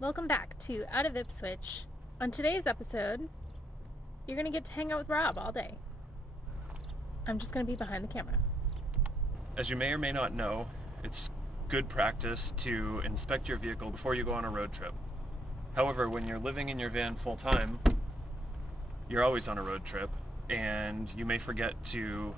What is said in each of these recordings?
Welcome back to Out of Ipswich. On today's episode, you're going to get to hang out with Rob all day. I'm just going to be behind the camera. As you may or may not know, it's good practice to inspect your vehicle before you go on a road trip. However, when you're living in your van full time, you're always on a road trip, and you may forget to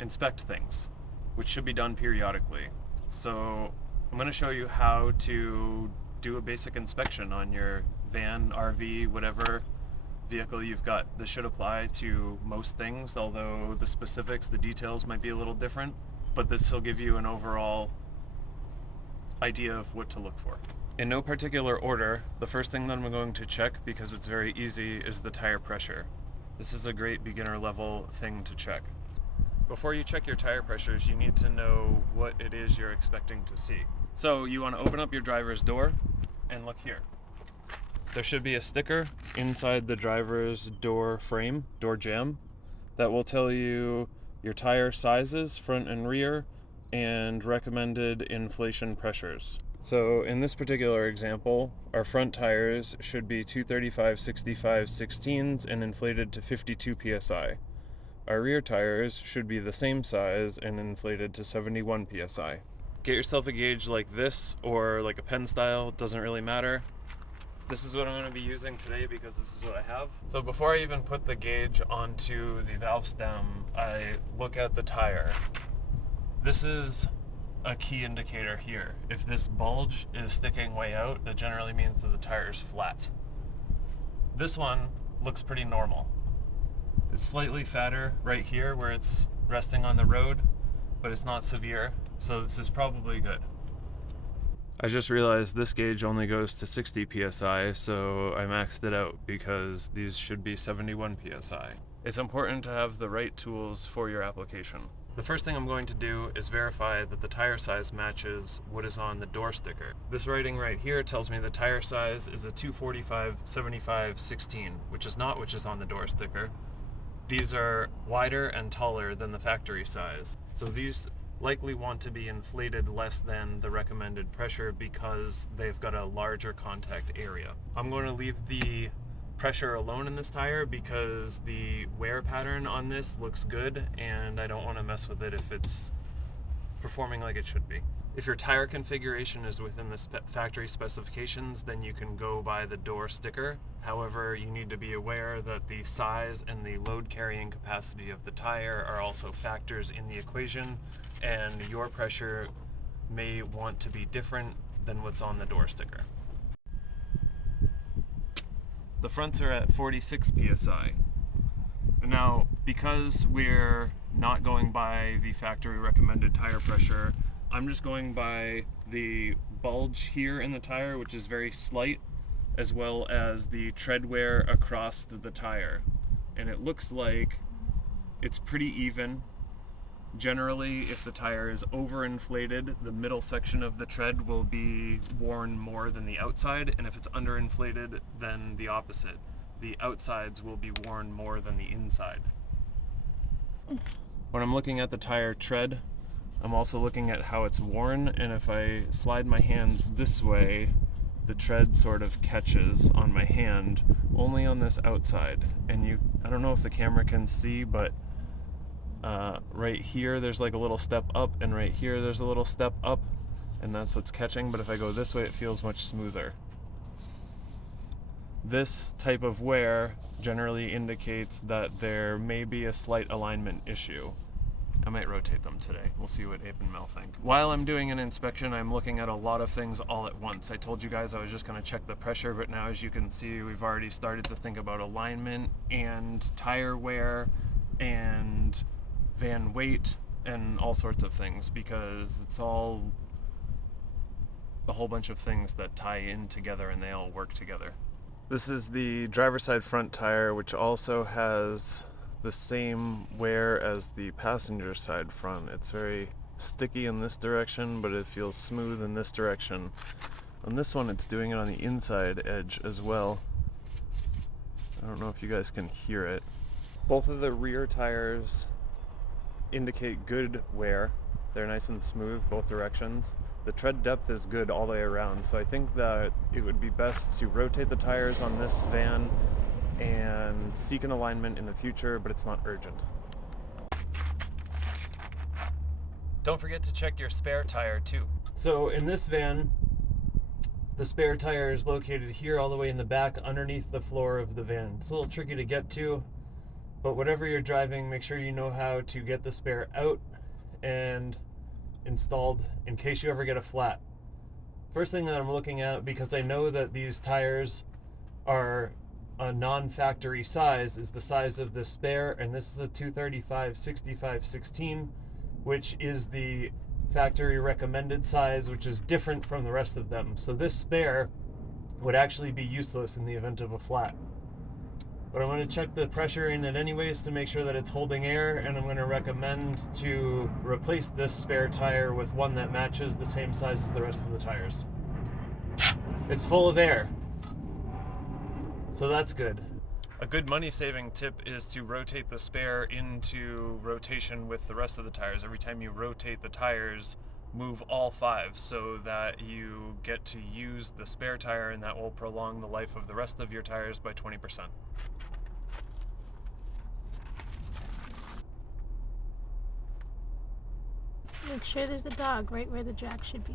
inspect things, which should be done periodically. So I'm going to show you how to do a basic inspection on your van, RV, whatever vehicle you've got. This should apply to most things, although the specifics, the details might be a little different, but this will give you an overall idea of what to look for. In no particular order, the first thing that I'm going to check, because it's very easy, is the tire pressure. This is a great beginner level thing to check. Before you check your tire pressures, you need to know what it is you're expecting to see. So you want to open up your driver's door and look here. There should be a sticker inside the driver's door frame, door jamb, that will tell you your tire sizes, front and rear, and recommended inflation pressures. So in this particular example, our front tires should be 235/65/16s and inflated to 52 psi. Our rear tires should be the same size and inflated to 71 psi. Get yourself a gauge like this or like a pen style, it doesn't really matter. This is what I'm going to be using today because this is what I have. So before I even put the gauge onto the valve stem, I look at the tire. This is a key indicator here. If this bulge is sticking way out, that generally means that the tire is flat. This one looks pretty normal. It's slightly fatter right here where it's resting on the road, but it's not severe, so this is probably good. I just realized this gauge only goes to 60 psi, so I maxed it out because these should be 71 psi. It's important to have the right tools for your application. The first thing I'm going to do is verify that the tire size matches what is on the door sticker. This writing right here tells me the tire size is a 245/75/16, which is not what is on the door sticker. These are wider and taller than the factory size. So these likely want to be inflated less than the recommended pressure because they've got a larger contact area. I'm going to leave the pressure alone in this tire because the wear pattern on this looks good and I don't want to mess with it if it's performing like it should be. If your tire configuration is within the factory specifications, then you can go by the door sticker. However, you need to be aware that the size and the load carrying capacity of the tire are also factors in the equation, and your pressure may want to be different than what's on the door sticker. The fronts are at 46 psi. Now, because we're not going by the factory recommended tire pressure, I'm just going by the bulge here in the tire, which is very slight, as well as the tread wear across the tire. And it looks like it's pretty even. Generally, if the tire is overinflated, the middle section of the tread will be worn more than the outside, and if it's underinflated, then the opposite. The outsides will be worn more than the inside. When I'm looking at the tire tread, I'm also looking at how it's worn, and if I slide my hands this way, the tread sort of catches on my hand, only on this outside. And I don't know if the camera can see, but right here there's like a little step up, and right here there's a little step up, and that's what's catching. But if I go this way, it feels much smoother. This type of wear generally indicates that there may be a slight alignment issue. I might rotate them today. We'll see what Abe and Mel think. While I'm doing an inspection, I'm looking at a lot of things all at once. I told you guys I was just going to check the pressure, but now as you can see, we've already started to think about alignment and tire wear and van weight and all sorts of things, because it's all a whole bunch of things that tie in together and they all work together. This is the driver's side front tire, which also has the same wear as the passenger side front. It's very sticky in this direction, but it feels smooth in this direction. On this one, it's doing it on the inside edge as well. I don't know if you guys can hear it. Both of the rear tires indicate good wear. They're nice and smooth both directions. The tread depth is good all the way around, so I think that it would be best to rotate the tires on this van and seek an alignment in the future, but it's not urgent. Don't forget to check your spare tire too. So in this van, the spare tire is located here all the way in the back underneath the floor of the van. It's a little tricky to get to, but whatever you're driving, make sure you know how to get the spare out and installed in case you ever get a flat. First thing that I'm looking at, because I know that these tires are a non-factory size, is the size of the spare, and this is a 235/65/16, which is the factory recommended size, which is different from the rest of them. So this spare would actually be useless in the event of a flat. But I'm going to check the pressure in it anyways to make sure that it's holding air, and I'm going to recommend to replace this spare tire with one that matches the same size as the rest of the tires. It's full of air, so that's good. A good money-saving tip is to rotate the spare into rotation with the rest of the tires. Every time you rotate the tires, move all 5 so that you get to use the spare tire, and that will prolong the life of the rest of your tires by 20%. Make sure there's a dog right where the jack should be.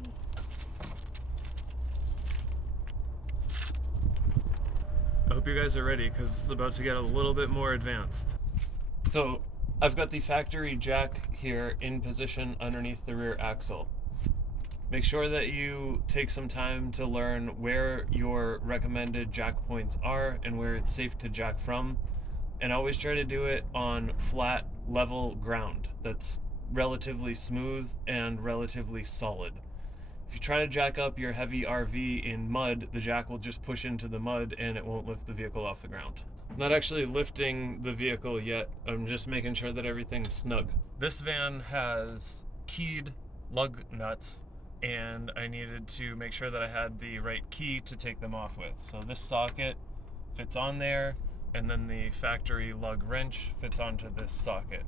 I hope you guys are ready because it's about to get a little bit more advanced. So I've got the factory jack here in position underneath the rear axle. Make sure that you take some time to learn where your recommended jack points are and where it's safe to jack from, and always try to do it on flat, level ground that's relatively smooth and relatively solid. If you try to jack up your heavy RV in mud, the jack will just push into the mud and it won't lift the vehicle off the ground. I'm not actually lifting the vehicle yet, I'm just making sure that everything's snug. This van has keyed lug nuts, and I needed to make sure that I had the right key to take them off with. So this socket fits on there, and then the factory lug wrench fits onto this socket.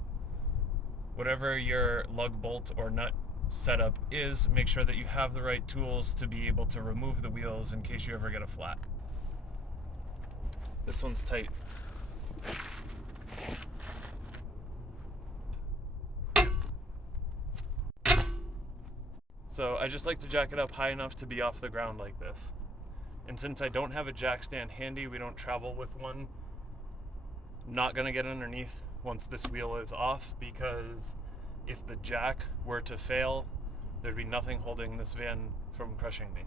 Whatever your lug bolt or nut setup is, make sure that you have the right tools to be able to remove the wheels in case you ever get a flat. This one's tight. So I just like to jack it up high enough to be off the ground like this. And since I don't have a jack stand handy, we don't travel with one, I'm not gonna get underneath once this wheel is off, because if the jack were to fail, there'd be nothing holding this van from crushing me.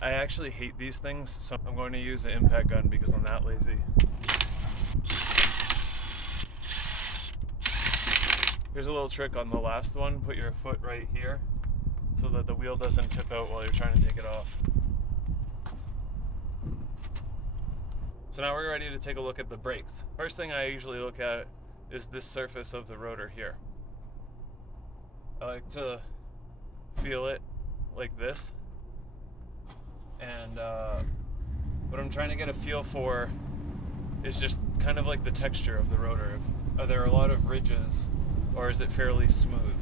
I actually hate these things, so I'm going to use an impact gun because I'm that lazy. Here's a little trick on the last one. Put your foot right here so that the wheel doesn't tip out while you're trying to take it off. So now we're ready to take a look at the brakes. First thing I usually look at is this surface of the rotor here. I like to feel it like this, and what I'm trying to get a feel for is just kind of like the texture of the rotor. Are there a lot of ridges, or is it fairly smooth?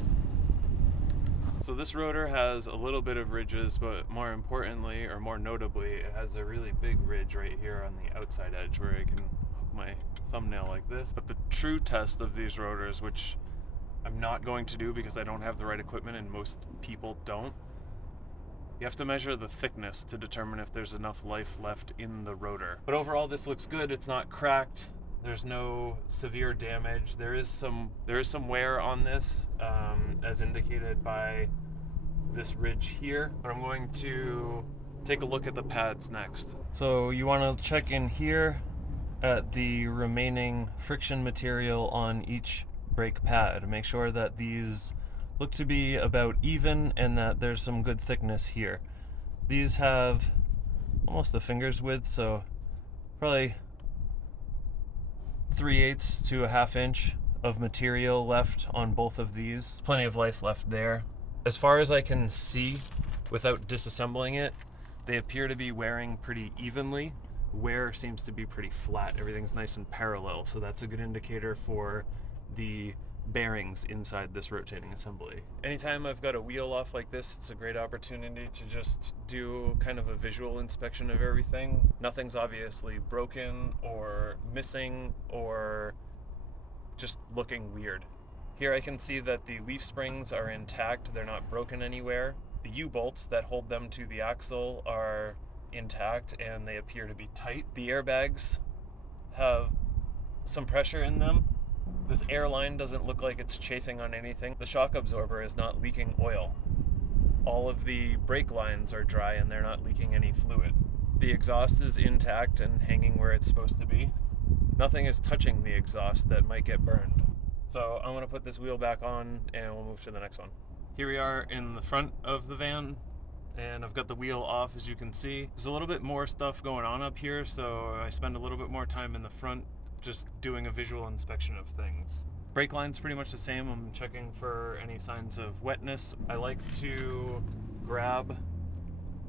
So this rotor has a little bit of ridges, but more importantly, or more notably, it has a really big ridge right here on the outside edge where I can hook my thumbnail like this. But the true test of these rotors, which I'm not going to do because I don't have the right equipment and most people don't, you have to measure the thickness to determine if there's enough life left in the rotor. But overall, this looks good. It's not cracked. There's no severe damage. There is some wear on this, as indicated by this ridge here. But I'm going to take a look at the pads next. So you want to check in here at the remaining friction material on each brake pad. Make sure that these look to be about even and that there's some good thickness here. These have almost a finger's width, so probably 3/8 to a 1/2 inch of material left on both of these. Plenty of life left there. As far as I can see without disassembling it, they appear to be wearing pretty evenly. Wear seems to be pretty flat. Everything's nice and parallel, so that's a good indicator for the bearings inside this rotating assembly. Anytime I've got a wheel off like this, it's a great opportunity to just do kind of a visual inspection of everything. Nothing's obviously broken or missing or just looking weird. Here I can see that the leaf springs are intact, they're not broken anywhere. The U-bolts that hold them to the axle are intact and they appear to be tight. The airbags have some pressure in them. This air line doesn't look like it's chafing on anything. The shock absorber is not leaking oil. All of the brake lines are dry and they're not leaking any fluid. The exhaust is intact and hanging where it's supposed to be. Nothing is touching the exhaust that might get burned. So I'm gonna put this wheel back on and we'll move to the next one. Here we are in the front of the van and I've got the wheel off, as you can see. There's a little bit more stuff going on up here, so I spend a little bit more time in the front just doing a visual inspection of things. Brake line's pretty much the same. I'm checking for any signs of wetness. I like to grab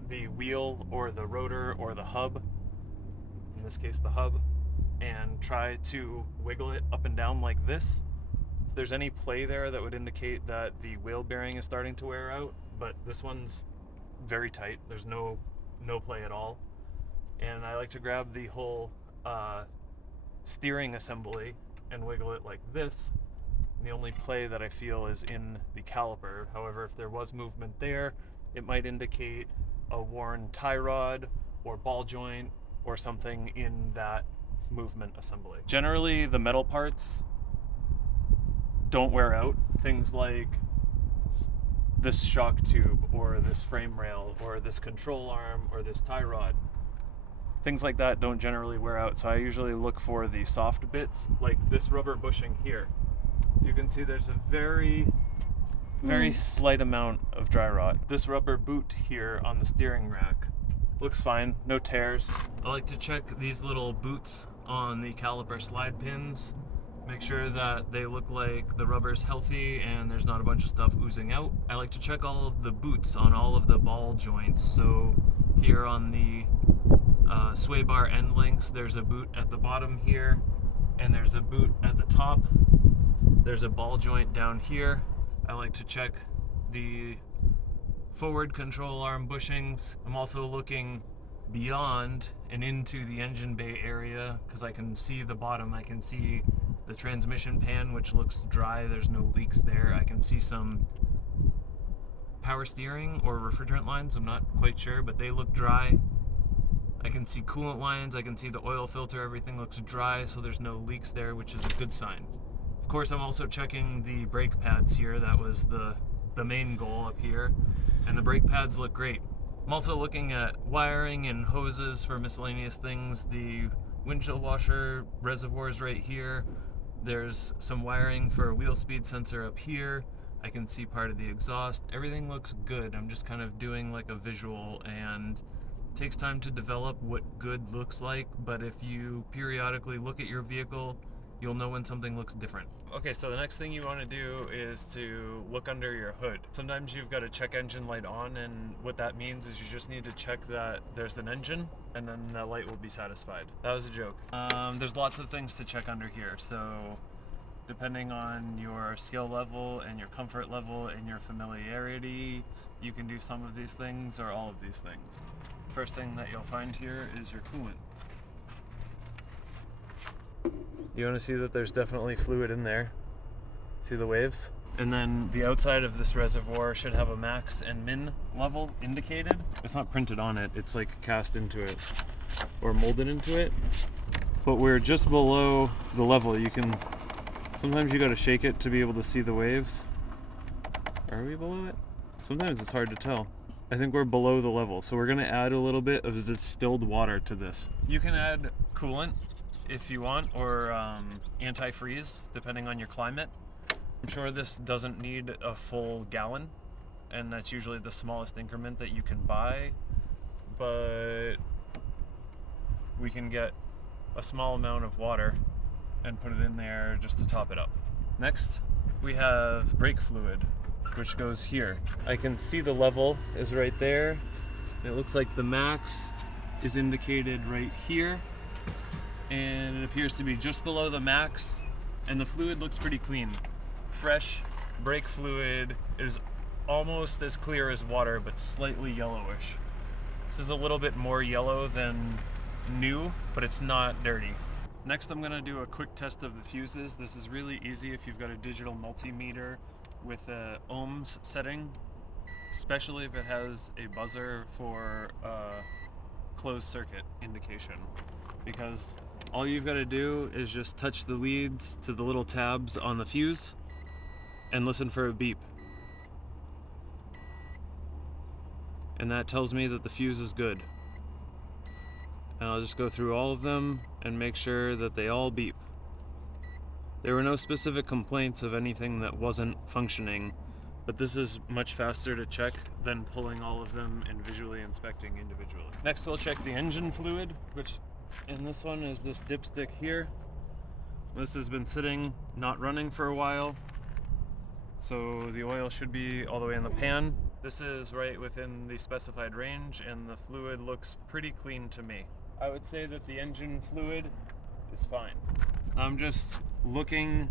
the wheel or the rotor or the hub, in this case the hub, and try to wiggle it up and down like this. If there's any play there, that would indicate that the wheel bearing is starting to wear out, but this one's very tight. There's no play at all. And I like to grab the whole steering assembly and wiggle it like this. And the only play that I feel is in the caliper. However, if there was movement there, it might indicate a worn tie rod or ball joint or something in that movement assembly. Generally, the metal parts don't wear out. Things like this shock tube or this frame rail or this control arm or this tie rod. Things like that don't generally wear out, so I usually look for the soft bits, like this rubber bushing here. You can see there's a very slight amount of dry rot. This rubber boot here on the steering rack looks fine, no tears. I like to check these little boots on the caliper slide pins, make sure that they look like the rubber's healthy and there's not a bunch of stuff oozing out. I like to check all of the boots on all of the ball joints. So here on the sway bar end links, there's a boot at the bottom here, and there's a boot at the top. There's a ball joint down here. I like to check the forward control arm bushings. I'm also looking beyond and into the engine bay area because I can see the bottom. I can see the transmission pan, which looks dry. There's no leaks there. I can see some power steering or refrigerant lines. I'm not quite sure, but they look dry. I can see coolant lines, I can see the oil filter, everything looks dry, so there's no leaks there, which is a good sign. Of course, I'm also checking the brake pads here. That was the main goal up here, and the brake pads look great. I'm also looking at wiring and hoses for miscellaneous things. The windshield washer reservoir is right here. There's some wiring for a wheel speed sensor up here. I can see part of the exhaust. Everything looks good. I'm just kind of doing like a visual, and it takes time to develop what good looks like, but if you periodically look at your vehicle, you'll know when something looks different. Okay, so the next thing you want to do is to look under your hood. Sometimes you've got a check engine light on, and what that means is you just need to check that there's an engine, and then the light will be satisfied. That was a joke. There's lots of things to check under here, so depending on your skill level and your comfort level and your familiarity, you can do some of these things or all of these things. First thing that you'll find here is your coolant. You want to see that there's definitely fluid in there. See the waves? And then the outside of this reservoir should have a max and min level indicated. It's not printed on it, it's like cast into it or molded into it. But we're just below the level. Sometimes you gotta shake it to be able to see the waves. Are we below it? Sometimes it's hard to tell. I think we're below the level, so we're gonna add a little bit of distilled water to this. You can add coolant if you want, or antifreeze, depending on your climate. I'm sure this doesn't need a full gallon, and that's usually the smallest increment that you can buy, but we can get a small amount of water and put it in there just to top it up. Next, we have brake fluid, which goes here. I can see the level is right there. It looks like the max is indicated right here, and it appears to be just below the max, and the fluid looks pretty clean. fresh brake fluid is almost as clear as water, but slightly yellowish. This is a little bit more yellow than new, but it's not dirty. Next, I'm gonna do a quick test of the fuses. This is really easy if you've got a digital multimeter with a ohms setting, especially if it has a buzzer for closed circuit indication, because all you've got to do is just touch the leads to the little tabs on the fuse and listen for a beep. And that tells me that the fuse is good. And I'll just go through all of them and make sure that they all beep. There were no specific complaints of anything that wasn't functioning, but this is much faster to check than pulling all of them and visually inspecting individually. Next, we'll check the engine fluid, which in this one is this dipstick here. This has been sitting, not running for a while, so the oil should be all the way in the pan. This is right within the specified range, and the fluid looks pretty clean to me. I would say that the engine fluid is fine. I'm just looking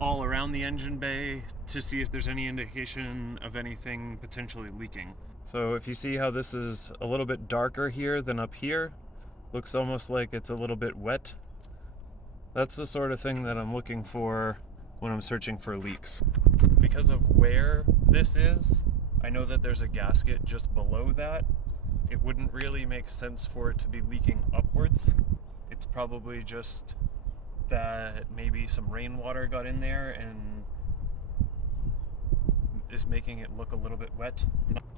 all around the engine bay to see if there's any indication of anything potentially leaking. So if you see how this is a little bit darker here than up here, looks almost like it's a little bit wet. That's the sort of thing that I'm looking for when I'm searching for leaks. Because of where this is, I know that there's a gasket just below that. It wouldn't really make sense for it to be leaking upwards. It's probably just that maybe some rainwater got in there and is making it look a little bit wet.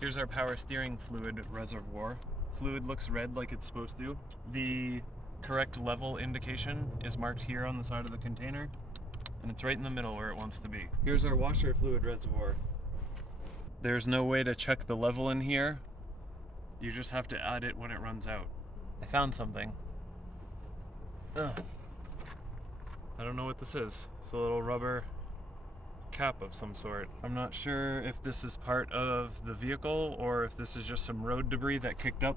Here's our power steering fluid reservoir. Fluid looks red like it's supposed to. The correct level indication is marked here on the side of the container, and it's right in the middle where it wants to be. Here's our washer fluid reservoir. There's no way to check the level in here. You just have to add it when it runs out. I found something. Ugh. I don't know what this is. It's a little rubber cap of some sort. I'm not sure if this is part of the vehicle or if this is just some road debris that kicked up.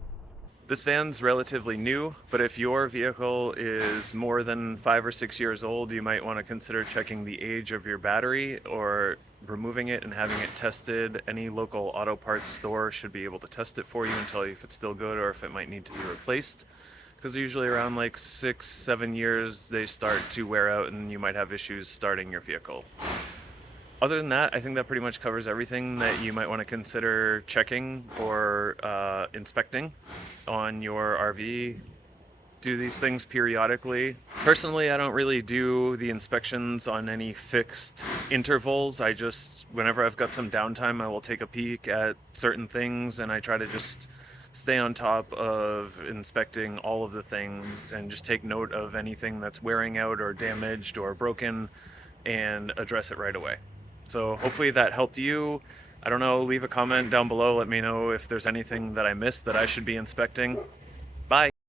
This van's relatively new, but if your vehicle is more than 5 or 6 years old, you might want to consider checking the age of your battery or removing it and having it tested. Any local auto parts store should be able to test it for you and tell you if it's still good or if it might need to be replaced. Because usually around like 6-7 years they start to wear out and you might have issues starting your vehicle. Other than that, I think that pretty much covers everything that you might want to consider checking or inspecting on your RV. Do these things periodically. Personally, I don't really do the inspections on any fixed intervals. I just, whenever I've got some downtime, I will take a peek at certain things, and I try to just stay on top of inspecting all of the things and just take note of anything that's wearing out or damaged or broken and address it right away. So hopefully that helped you. I don't know, leave a comment down below. Let me know if there's anything that I missed that I should be inspecting.